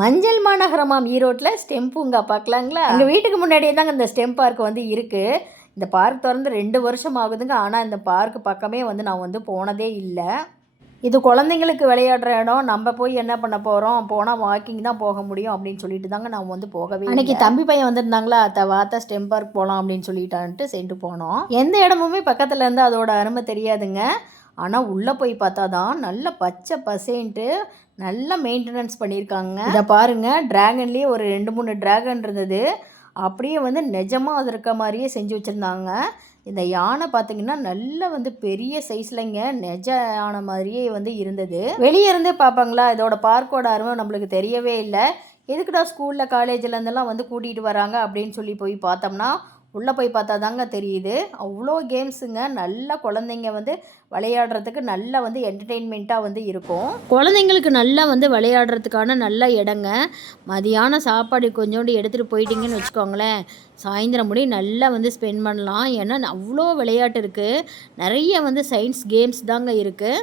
மஞ்சள் மாநகரமாம் ஈரோட்டில் ஸ்டெம் பூங்கா பார்க்கலாங்களா? எங்கள் வீட்டுக்கு முன்னாடியே தாங்க இந்த ஸ்டெம் பார்க் வந்து இருக்குது. இந்த பார்க் திறந்து 2 வருஷம் ஆகுதுங்க. ஆனால் இந்த பார்க் பக்கமே வந்து நான் வந்து போனதே இல்லை. இது குழந்தைங்களுக்கு விளையாடுற இடம். நம்ம போய் என்ன பண்ண போகிறோம்? போனால் வாக்கிங் தான் போக முடியும் அப்படின்னு சொல்லிட்டு தாங்க நான் வந்து போகவே. அன்றைக்கி தம்பி பையன் வந்திருந்தாங்களா, வாத்தா ஸ்டெம் பார்க் போகலாம் அப்படின்னு சொல்லிட்டான்ட்டு சென்று போனோம். எந்த இடமுமே பக்கத்தில் இருந்து அதோட அருமை தெரியாதுங்க. ஆனால் உள்ளே போய் பார்த்தா தான் நல்ல பச்சை பசேன்ட்டு நல்லா மெயின்டெனன்ஸ் பண்ணியிருக்காங்க. இதை பாருங்கள், ட்ராகன்லேயே ஒரு 2-3 ட்ராகன் இருந்தது. அப்படியே வந்து நிஜமாக அது இருக்க மாதிரியே செஞ்சு வச்சுருந்தாங்க. இந்த யானை பார்த்திங்கன்னா நல்லா வந்து பெரிய சைஸ்லைங்க, நெஜ யானை மாதிரியே வந்து இருந்தது. வெளியே இருந்தே பார்ப்பாங்களா, இதோட பார்க்கோட அருமை நம்மளுக்கு தெரியவே இல்லை. எதுக்குடா ஸ்கூலில் காலேஜிலேருந்தெல்லாம் வந்து கூட்டிகிட்டு வராங்க அப்படின்னு சொல்லி போய் பார்த்தோம்னா, உள்ளே போய் பார்த்தா தாங்க தெரியுது. அவ்வளோ கேம்ஸுங்க. நல்லா குழந்தைங்க வந்து விளையாடுறதுக்கு நல்லா வந்து என்டர்டெயின்மெண்ட்டாக வந்து இருக்கும். குழந்தைங்களுக்கு நல்லா வந்து விளையாடுறதுக்கான நல்ல இடங்க. மதியானம் சாப்பாடு கொஞ்சோண்டு எடுத்துகிட்டு போயிட்டீங்கன்னு வச்சுக்கோங்களேன், சாயந்தரம் முடி நல்லா வந்து ஸ்பெண்ட் பண்ணலாம். ஏன்னா அவ்வளோ விளையாட்டு இருக்குது. நிறைய வந்து சயின்ஸ் கேம்ஸ் தாங்க இருக்குது.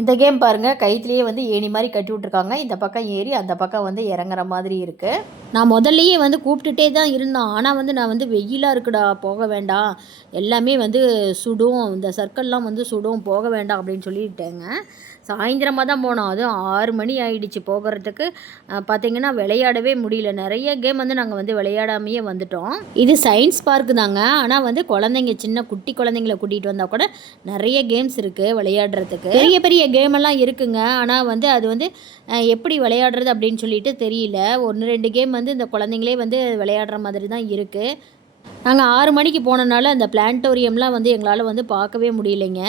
இந்த கேம் பாருங்கள், கைத்துலேயே வந்து ஏணி மாதிரி கட்டி விட்ருக்காங்க. இந்த பக்கம் ஏறி அந்த பக்கம் வந்து இறங்குற மாதிரி இருக்குது. நான் முதல்லையே வந்து கூப்பிட்டுட்டே தான் இருந்தேன். ஆனால் வந்து நான் வந்து வெயிலாக இருக்குடா, போக வேண்டாம், எல்லாமே வந்து சுடும், இந்த சர்க்கிள்லாம் வந்து சுடும், போக வேண்டாம் அப்படின்னு சொல்லிட்டேங்க. சாயந்தரமாக தான் போனோம். அதுவும் 6 மணி ஆகிடுச்சு போகிறதுக்கு. பார்த்திங்கன்னா விளையாடவே முடியல. நிறைய கேம் வந்து நாங்கள் வந்து விளையாடாமையே வந்துட்டோம். இது சயின்ஸ் பார்க்கு தாங்க. ஆனால் வந்து குழந்தைங்க, சின்ன குட்டி குழந்தைங்கள கூட்டிகிட்டு வந்தால் கூட நிறைய கேம்ஸ் இருக்குது விளையாடுறதுக்கு. பெரிய பெரிய கேமெல்லாம் இருக்குங்க. ஆனால் வந்து அது வந்து எப்படி விளையாடுறது அப்படின்னு சொல்லிட்டு தெரியல. 1-2 கேம் வந்து இந்த குழந்தைங்களே வந்து விளையாடுற மாதிரி தான் இருக்குது. நாங்கள் 6 மணிக்கு போனனால அந்த பிளானட்டோரியம்லாம் வந்து எங்களால் வந்து பார்க்கவே முடியலைங்க.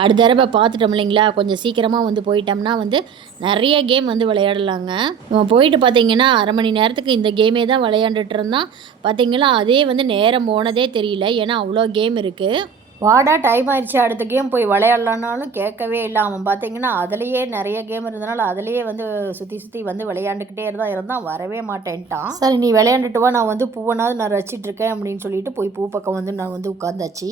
அடுத்த தடவை பார்த்துட்டோம் இல்லைங்களா, கொஞ்சம் சீக்கிரமாக வந்து போயிட்டோம்னா வந்து நிறைய கேம் வந்து விளையாடலாங்க. நம்ம போயிட்டு பார்த்திங்கன்னா 1/2 மணி நேரத்துக்கு இந்த கேமே தான் விளையாண்டுட்டு இருந்தான். பார்த்திங்கன்னா அதே வந்து நேரம் போனதே தெரியல. ஏன்னா அவ்வளோ கேம் இருக்குது. வாடா, டைம் ஆயிடுச்சு, அடுத்த கேம் போய் விளையாடலான்னாலும் கேட்கவே இல்லை. அவன் பார்த்திங்கன்னா அதுலேயே நிறைய கேம் இருந்தனால அதுலேயே வந்து சுற்றி வந்து விளையாண்டுக்கிட்டே இருந்தான், வரவே மாட்டேன்ட்டான். சரி, நீ விளையாண்டுட்டு வா, நான் வந்து பூவனாவது நான் ரசிச்சிட்ருக்கேன் அப்படின்னு சொல்லிட்டு போய் பூ பக்கம் வந்து நான் வந்து உட்காந்தாச்சு.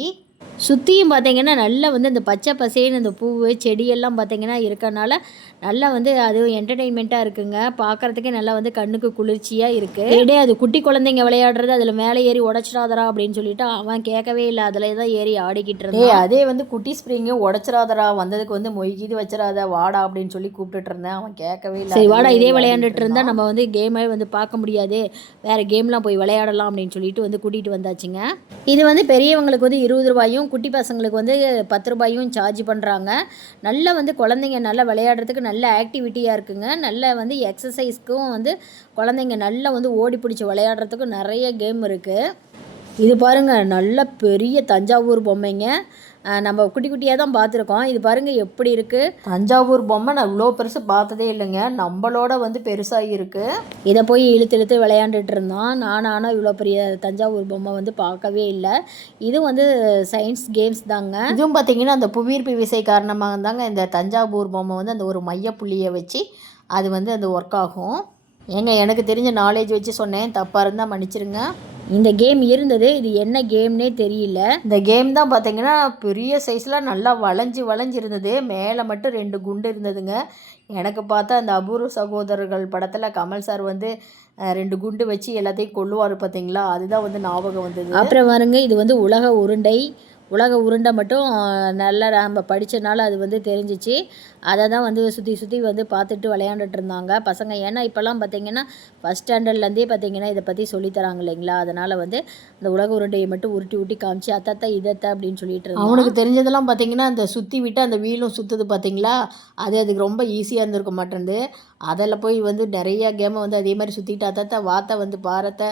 சுற்றியும் பார்த்திங்கன்னா நல்லா வந்து இந்த பச்சை பசேன்னு இந்த பூ செடியெல்லாம் பார்த்திங்கன்னா இருக்கனால நல்லா வந்து அதுவும் என்டர்டெயின்மெண்ட்டாக இருக்குங்க. பார்க்குறதுக்கே நல்லா வந்து கண்ணுக்கு குளிர்ச்சியாக இருக்குது. அது குட்டி குழந்தைங்க விளையாடுறது, அதில் மேலே ஏறி உடச்சிடாதரா அப்படின்னு சொல்லிட்டு அவன் கேட்கவே இல்லை. அதில் தான் ஏறி ஆடிக்கிட்டு இருந்தேன். அதே வந்து குட்டி ஸ்ப்ரிங்கு உடச்சிடாதரா, வந்ததுக்கு வந்து மொய்கிது வச்சிடாத, வாடா அப்படின்னு சொல்லி கூப்பிட்டுட்டு இருந்தேன். அவன் கேட்கவே இல்லை. சரி வாடா, இதே விளையாண்டுட்டு இருந்தால் நம்ம வந்து கேமே வந்து பார்க்க முடியாது, வேறு கேம்லாம் போய் விளையாடலாம் அப்படின்னு சொல்லிட்டு வந்து கூட்டிகிட்டு வந்தாச்சுங்க. இது வந்து பெரியவங்களுக்கு வந்து 20 ரூபாயும், குட்டி பசங்களுக்கு வந்து 10 ரூபாயும் சார்ஜ் பண்ணுறாங்க. நல்லா வந்து குழந்தைங்க நல்லா விளையாடுறதுக்கு நல்ல ஆக்டிவிட்டியாக இருக்குங்க. நல்ல வந்து எக்ஸசைஸ்க்கும் வந்து குழந்தைங்க நல்லா வந்து ஓடி பிடிச்சி விளையாடுறதுக்கும் நிறைய கேம் இருக்குது. இது பாருங்கள், நல்ல பெரிய தஞ்சாவூர் பொம்மைங்க. நம்ம குட்டி குட்டியாக தான் பார்த்துருக்கோம். இது பாருங்கள் எப்படி இருக்குது. தஞ்சாவூர் பொம்மை நான் இவ்வளோ பெருசு பார்த்ததே இல்லைங்க. நம்மளோட வந்து பெருசாக இருக்குது. இதை போய் இழுத்து விளையாண்டுட்டு இருந்தோம். ஆனால் இவ்வளோ பெரிய தஞ்சாவூர் பொம்மை வந்து பார்க்கவே இல்லை. இது வந்து சயின்ஸ் கேம்ஸ் தாங்க. இதுவும் பார்த்திங்கன்னா அந்த புவியீர்ப்பு விசை காரணமாக தாங்க இந்த தஞ்சாவூர் பொம்மை வந்து அந்த ஒரு மையப்புள்ளியை வச்சு அது வந்து அந்த ஒர்க் ஆகும். எனக்கு தெரிஞ்ச நாலேஜ் வச்சு சொன்னேன், தப்பாக இருந்தால் மன்னிச்சிருங்க. இந்த கேம் இருந்தது, இது என்ன கேம்னே தெரியல. இந்த கேம் தான் பார்த்திங்கன்னா பெரிய சைஸில் நல்லா வளைஞ்சு இருந்தது. மேலே மட்டும் 2 குண்டு இருந்ததுங்க. எனக்கு பார்த்தா அந்த அபூர்வ சகோதரர்கள் படத்தில் கமல் சார் வந்து 2 குண்டு வச்சு எல்லாத்தையும் கொல்லுவார் பார்த்திங்களா, அதுதான் வந்து ஞாபகம் வந்தது. அப்புறம் பாருங்க, இது வந்து உலக உருண்டை மட்டும் நல்லா நம்ம படித்தனால அது வந்து தெரிஞ்சிச்சு. அதை தான் வந்து சுற்றி வந்து பார்த்துட்டு விளையாண்டுட்டு இருந்தாங்க பசங்க. ஏன்னா இப்போல்லாம் பார்த்திங்கன்னா ஃபஸ்ட் ஸ்டாண்டர்ட்லேருந்தே பார்த்திங்கன்னா இதை பற்றி சொல்லித்தராங்க இல்லைங்களா. அதனால் வந்து இந்த உலக உருண்டையை மட்டும் உருட்டி காமிச்சு அத்தத்தை இதத்தை அப்படின்னு சொல்லிட்டு இருந்தாங்க. அவனுக்கு தெரிஞ்சதெல்லாம் பார்த்திங்கன்னா அந்த சுற்றி விட்டு அந்த வீலும் சுற்றுது பார்த்திங்களா, அதுக்கு ரொம்ப ஈஸியாக இருந்திருக்க மாட்டேங்குது. அதில் போய் வந்து நிறைய கேமை வந்து அதே மாதிரி சுற்றிட்டு அத்தத்தை வாத்தை வந்து பாரத்தை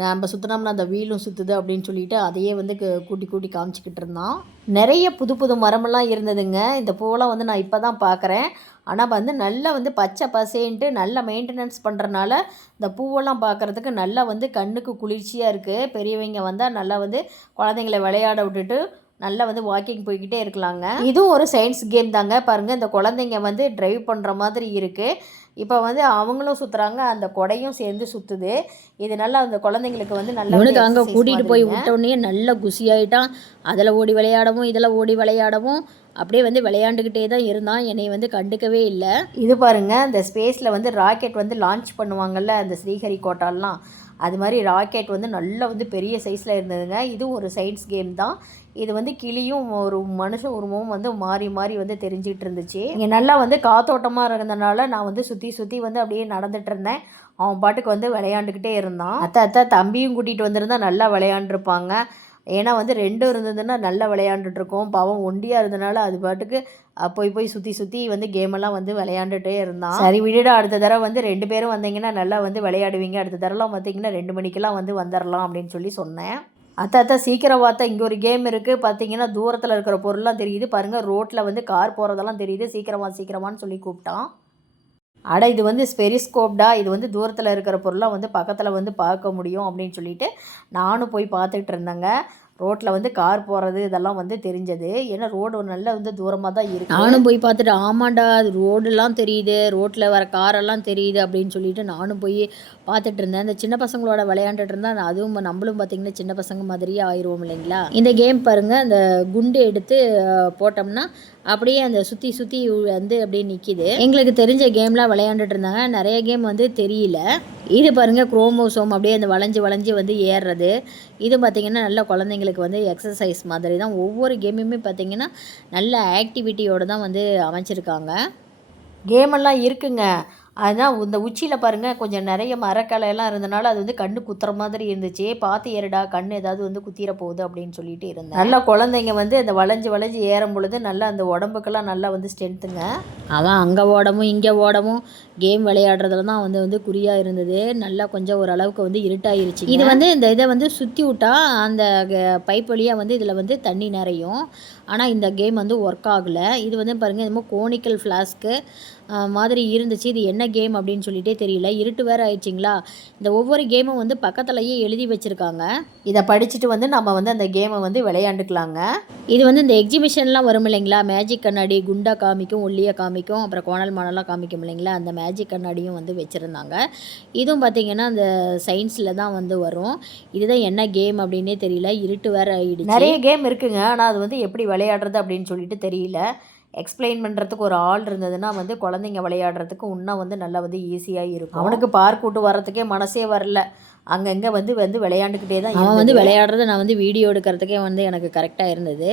நம்ம சுற்றினோம்னா அந்த வீலும் சுற்றுது அப்படின்னு சொல்லிட்டு அதையே வந்து கூட்டி காமிச்சிக்கிட்டு இருந்தான். நிறைய புது மரமெல்லாம் இருந்ததுங்க. இந்த பூவெல்லாம் வந்து நான் இப்போ தான் பார்க்குறேன். ஆனால் வந்து நல்லா வந்து பச்சை பசேன்ட்டு நல்லா மெயின்டெனன்ஸ் பண்ணுறனால இந்த பூவெல்லாம் பார்க்குறதுக்கு நல்லா வந்து கண்ணுக்கு குளிர்ச்சியாக இருக்குது. பெரியவங்க வந்தால் நல்லா வந்து குழந்தைங்களை விளையாட விட்டுட்டு நல்லா வந்து வாக்கிங் போய்கிட்டே இருக்கலாங்க. இதுவும் ஒரு சயின்ஸ் கேம் தாங்க. பாருங்கள், இந்த குழந்தைங்க வந்து ட்ரைவ் பண்ணுற மாதிரி இருக்குது. இப்போ வந்து அவங்களும் சுற்றுறாங்க, அந்த கொடையும் சேர்ந்து சுற்றுது. இது நல்லா அந்த குழந்தைங்களுக்கு வந்து நல்லா அங்கே கூட்டிகிட்டு போய் விட்டோடனே நல்லா குஷியாயிட்டான். அதில் ஓடி விளையாடவும் இதில் ஓடி விளையாடவும் அப்படியே வந்து விளையாண்டுக்கிட்டே தான் இருந்தான். என்னை வந்து கண்டுக்கவே இல்லை. இது பாருங்கள், இந்த ஸ்பேஸில் வந்து ராக்கெட் வந்து லான்ச் பண்ணுவாங்கள்ல அந்த ஸ்ரீஹரிகோட்டாலாம், அது மாதிரி ராக்கெட் வந்து நல்லா வந்து பெரிய சைஸில் இருந்ததுங்க. இது ஒரு சயின்ஸ் கேம் தான். இது வந்து கிளியும் ஒரு மனுஷ உருவமும் வந்து மாறி மாறி வந்து தெரிஞ்சிகிட்டு இருந்துச்சு. இங்கே நல்லா வந்து காத்தோட்டமாக இருந்ததுனால நான் வந்து சுற்றி சுற்றி வந்து அப்படியே நடந்துகிட்டு இருந்தேன். அவன் பாட்டுக்கு வந்து விளையாண்டுக்கிட்டே இருந்தான். அத்தை தம்பியும் கூட்டிகிட்டு வந்திருந்தா நல்லா விளையாண்டுருப்பாங்க. ஏன்னா வந்து 2 இருந்ததுன்னா நல்லா விளையாண்டுட்ருக்கோம். பாவம் ஒண்டியாக இருந்தனால அது பாட்டுக்கு போய் சுற்றி சுற்றி வந்து கேமெல்லாம் வந்து விளையாண்டுட்டே இருந்தான். சரி விடுடா, அடுத்த தடவை வந்து 2 பேரும் வந்தீங்கன்னா நல்லா வந்து விளையாடுவீங்க, அடுத்த தடவைலாம் பார்த்தீங்கன்னா 2 மணிக்கெல்லாம் வந்து வந்துடலாம் அப்படின்னு சொல்லி சொன்னேன். அத்தை சீக்கிரம் பார்த்தா இங்கே ஒரு கேம் இருக்குது பார்த்தீங்கன்னா, தூரத்தில் இருக்கிற பொருள்லாம் தெரியுது பாருங்கள், ரோட்டில் வந்து கார் போகிறதெல்லாம் தெரியுது, சீக்கிரமான்னு சொல்லி கூப்பிட்டான். அட இது வந்து ஸ்பெரிஸ்கோப்டா, இது வந்து தூரத்தில் இருக்கிற பொருளாக வந்து பக்கத்தில் வந்து பார்க்க முடியும் அப்படின்னு சொல்லிட்டு நானும் போய் பார்த்துட்டு இருந்தேங்க. ரோட்டில் வந்து கார் போகிறது இதெல்லாம் வந்து தெரிஞ்சது. ஏன்னா ரோடு நல்ல வந்து தூரமாக தான் இருக்குது. நானும் போய் பார்த்துட்டு ஆமாண்டா அது ரோடெல்லாம் தெரியுது, ரோட்டில் வர காரெல்லாம் தெரியுது அப்படின்னு சொல்லிட்டு நானும் போய் பார்த்துட்டு இருந்தேன். இந்த சின்ன பசங்களோட விளையாண்டுட்டு இருந்தால் அதுவும் நம்மளும் பார்த்திங்கன்னா சின்ன பசங்க மாதிரியே ஆயிடுவோம் இல்லைங்களா. இந்த கேம் பாருங்கள், அந்த குண்டு எடுத்து போட்டோம்னா அப்படியே அந்த சுற்றி வந்து அப்படியே நிற்கிது. எங்களுக்கு தெரிஞ்ச கேம்லாம் விளையாண்டுட்டு இருந்தாங்க. நிறைய கேம் வந்து தெரியல. இது பாருங்கள், குரோமோசோம் அப்படியே அந்த வளைஞ்சு வந்து ஏறுறது. இது பார்த்திங்கன்னா நல்ல குழந்தைங்களுக்கு வந்து எக்ஸசைஸ் மாதிரி தான். ஒவ்வொரு கேமுமே பார்த்திங்கன்னா நல்ல ஆக்டிவிட்டியோடு தான் வந்து அமைச்சிருக்காங்க. கேமெல்லாம் இருக்குங்க. அதுதான் இந்த உச்சியில் பாருங்கள் கொஞ்சம் நிறைய மரக்கலையெல்லாம் இருந்தனால அது வந்து கண்ணு குத்துற மாதிரி இருந்துச்சு. பார்த்து ஏறுடா, கண் ஏதாவது வந்து குத்திர போகுது அப்படின்னு சொல்லிட்டு இருந்தேன். நல்லா குழந்தைங்க வந்து அந்த வளைஞ்சு ஏறும் பொழுது நல்லா அந்த உடம்புக்கெல்லாம் நல்லா வந்து ஸ்ட்ரென்த்துங்க. அவன் அங்கே ஓடவும் இங்கே ஓடவும் கேம் விளையாடுறதுல தான் வந்து குறியாக இருந்தது. நல்லா கொஞ்சம் ஓரளவுக்கு வந்து இருட்டாயிருச்சு. இது வந்து இந்த இதை வந்து சுற்றி விட்டா அந்த பைப் வழியாக வந்து இதில் வந்து தண்ணி நிறையும். ஆனால் இந்த கேம் வந்து ஒர்க் ஆகலை. இது வந்து பாருங்கள் என்னமோ கோனிக்கல் ஃப்ளாஸ்க்கு மாதிரி இருந்துச்சு. இது என்ன கேம் அப்படின்னு சொல்லிட்டே தெரியல. இருட்டு வேறு ஆயிடுச்சிங்களா. இந்த ஒவ்வொரு கேமும் வந்து பக்கத்துலேயே எழுதி வச்சுருக்காங்க. இதை படிச்சுட்டு வந்து நம்ம வந்து அந்த கேமை வந்து விளையாண்டுக்கலாங்க. இது வந்து இந்த எக்ஸிபிஷன்லாம் வரும் இல்லைங்களா, மேஜிக் கண்ணாடி குண்டா காமிக்கும், ஒல்லியாக காமிக்கும், அப்புறம் கோணல் மானலாம் காமிக்கும் இல்லைங்களா, அந்த மேஜிக் கண்ணாடியும் வந்து வச்சுருந்தாங்க. இதுவும் பார்த்திங்கன்னா அந்த சயின்ஸில் தான் வந்து வரும். இதுதான் என்ன கேம் அப்படின்னே தெரியல. இருட்டு வேறு ஆகிடுச்சு. நிறைய கேம் இருக்குங்க, ஆனால் அது வந்து எப்படி விளையாடுறது அப்படின்னு சொல்லிட்டு தெரியல. எக்ஸ்பிளைன் பண்ணுறதுக்கு ஒரு ஆள் இருந்ததுன்னா வந்து குழந்தைங்க விளையாடுறதுக்கு இன்னும் வந்து நல்லா வந்து ஈஸியாக இருக்கும். அவனுக்கு பார்க் கூட்டு வர்றதுக்கே மனசே வரல. அங்கங்கே வந்து விளையாண்டுக்கிட்டே தான் அவன் வந்து விளையாடுறத நான் வந்து வீடியோ எடுக்கிறதுக்கே வந்து எனக்கு கரெக்டாக இருந்தது.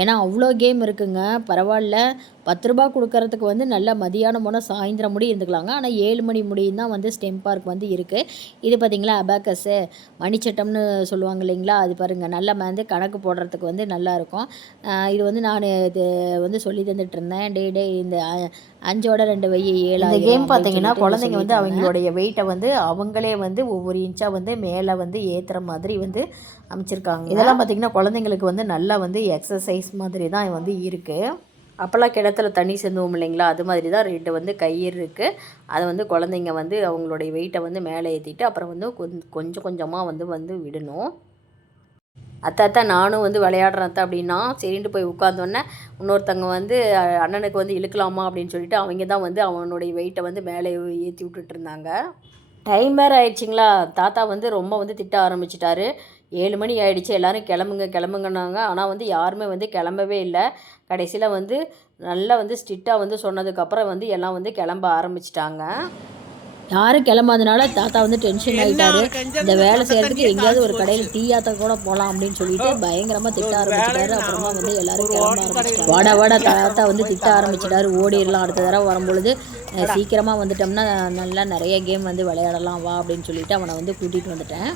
ஏன்னா அவ்வளோ கேம் இருக்குங்க. பரவாயில்ல, 10 ரூபா கொடுக்கறதுக்கு வந்து நல்லா மதியானம் போனால் சாயந்தரம் முடி இருந்துக்கலாங்க. ஆனால் 7 மணி முடியும் தான் வந்து ஸ்டெம் பார்க் வந்து இருக்குது. இது பார்த்திங்களா அபாக்கஸு மணிச்சட்டம்னு சொல்லுவாங்க இல்லைங்களா, அது பாருங்கள் நல்லா வந்து கணக்கு போடுறதுக்கு வந்து நல்லாயிருக்கும். இது வந்து நான் இது வந்து சொல்லி தந்துட்டு இருந்தேன். டே இந்த 5ஓட 2 வை 7. இந்த கேம் பார்த்தீங்கன்னா குழந்தைங்க வந்து அவங்களுடைய வெயிட்டை வந்து அவங்களே வந்து ஒவ்வொரு இன்ச்சாக வந்து மேலே வந்து ஏற்றுற மாதிரி வந்து அமைச்சிருக்காங்க. இதெல்லாம் பார்த்திங்கன்னா குழந்தைங்களுக்கு வந்து நல்லா வந்து எக்ஸசைஸ் மாதிரி தான் வந்து இருக்குது. அப்போல்லாம் கிணத்துல தண்ணி சேர்ந்துவோம் இல்லைங்களா, அது மாதிரி தான் 2 வந்து கயிறு இருக்குது. அதை வந்து குழந்தைங்க வந்து அவங்களுடைய வெயிட்டை வந்து மேலே ஏற்றிட்டு அப்புறம் வந்து கொஞ்சம் கொஞ்சமாக வந்து விடணும். அத்தை நானும் வந்து விளையாடுறேன் அத்தை அப்படின்னா சரின்ட்டு போய் உட்காந்தோன்னே இன்னொருத்தவங்க வந்து அண்ணனுக்கு வந்து இழுக்கலாமா அப்படின்னு சொல்லிட்டு அவங்க தான் வந்து அவனுடைய வெயிட்டை வந்து மேலே ஏற்றி விட்டுட்டு இருந்தாங்க. டைம் வேறு ஆயிடுச்சிங்களா, தாத்தா வந்து ரொம்ப வந்து திட்ட ஆரம்பிச்சிட்டாரு. 7 மணி ஆகிடுச்சு, எல்லோரும் கிளம்புங்கன்னாங்க. ஆனால் வந்து யாருமே வந்து கிளம்பவே இல்லை. கடைசியில் வந்து நல்லா வந்து ஸ்ட்ரிக்டாக வந்து சொன்னதுக்கப்புறம் வந்து எல்லாம் வந்து கிளம்ப ஆரம்பிச்சிட்டாங்க. யாரும் கிளம்பாதனால தாத்தா வந்து டென்ஷன் ஆகிட்டாரு. இந்த வேலை செய்கிறதுக்கு எங்கேயாவது ஒரு கடையில் டீயாத்த கூட போகலாம் அப்படின்னு சொல்லிட்டு பயங்கரமாக திட்ட ஆரம்பிச்சிட்டாரு. அப்புறமா வந்து எல்லோரும் கிளம்ப ஆரம்பிச்சிட்டாரு. வாடா தாத்தா வந்து திட்ட ஆரம்பிச்சிட்டாரு. ஓடிடலாம், அடுத்த தடவை வரும்பொழுது சீக்கிரமாக வந்துட்டோம்னா நல்லா நிறைய கேம் வந்து விளையாடலாம் வா அப்படின்னு சொல்லிட்டு அவனை வந்து கூட்டிகிட்டு வந்துட்டேன்.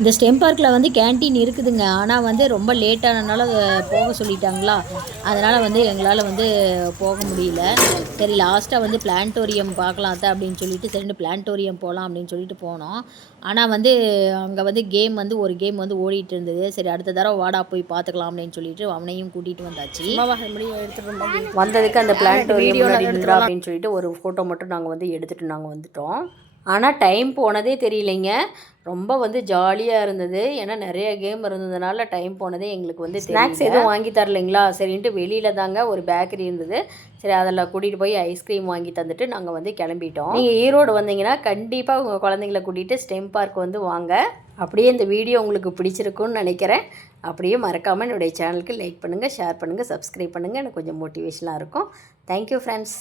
இந்த ஸ்டெம் பார்க்கில் வந்து கேன்டீன் இருக்குதுங்க. ஆனால் வந்து ரொம்ப லேட்டானனால போக சொல்லிட்டாங்களா, அதனால் வந்து எங்களால் வந்து போக முடியல. சரி லாஸ்ட்டாக வந்து பிளான்டோரியம் பார்க்கலாம் தான் அப்படின்னு சொல்லிட்டு சரிண்டு பிளான்டோரியம் போகலாம் அப்படின்னு சொல்லிட்டு போனோம். ஆனால் வந்து அங்கே வந்து கேம் வந்து ஒரு கேம் வந்து ஓடிட்டு இருந்தது. சரி அடுத்த தடவை வாடா போய் பார்த்துக்கலாம் அப்படின்னு சொல்லிட்டு அவனையும் கூட்டிகிட்டு வந்தாச்சு. வந்ததுக்கு அந்த பிளான்டோரியம் அப்படின்னு சொல்லிட்டு ஒரு ஃபோட்டோ மட்டும் நாங்கள் வந்து எடுத்துகிட்டு நாங்கள் வந்துட்டோம். ஆனால் டைம் போனதே தெரியலைங்க. ரொம்ப வந்து ஜாலியாக இருந்தது. ஏன்னா நிறைய கேம் இருந்ததுனால டைம் போனதே எங்களுக்கு வந்து ஸ்நாக்ஸ் எதுவும் வாங்கி தரலைங்களா, சரின்ட்டு வெளியில் தாங்க ஒரு பேக்கரி இருந்தது. சரி அதில் கூட்டிகிட்டு போய் ஐஸ்கிரீம் வாங்கி தந்துட்டு நாங்கள் வந்து கிளம்பிட்டோம். நீங்கள் ஈரோடு வந்தீங்கன்னா கண்டிப்பாக உங்கள் குழந்தைங்கள கூட்டிகிட்டு ஸ்டெம் பார்க் வந்து வாங்க. அப்படியே இந்த வீடியோ உங்களுக்கு பிடிச்சிருக்குன்னு நினைக்கிறேன். அப்படியே மறக்காமல் என்னுடைய சேனலுக்கு லைக் பண்ணுங்கள், ஷேர் பண்ணுங்கள், சப்ஸ்கிரைப் பண்ணுங்கள். எனக்கு கொஞ்சம் மோட்டிவேஷனாக இருக்கும். Thank you friends.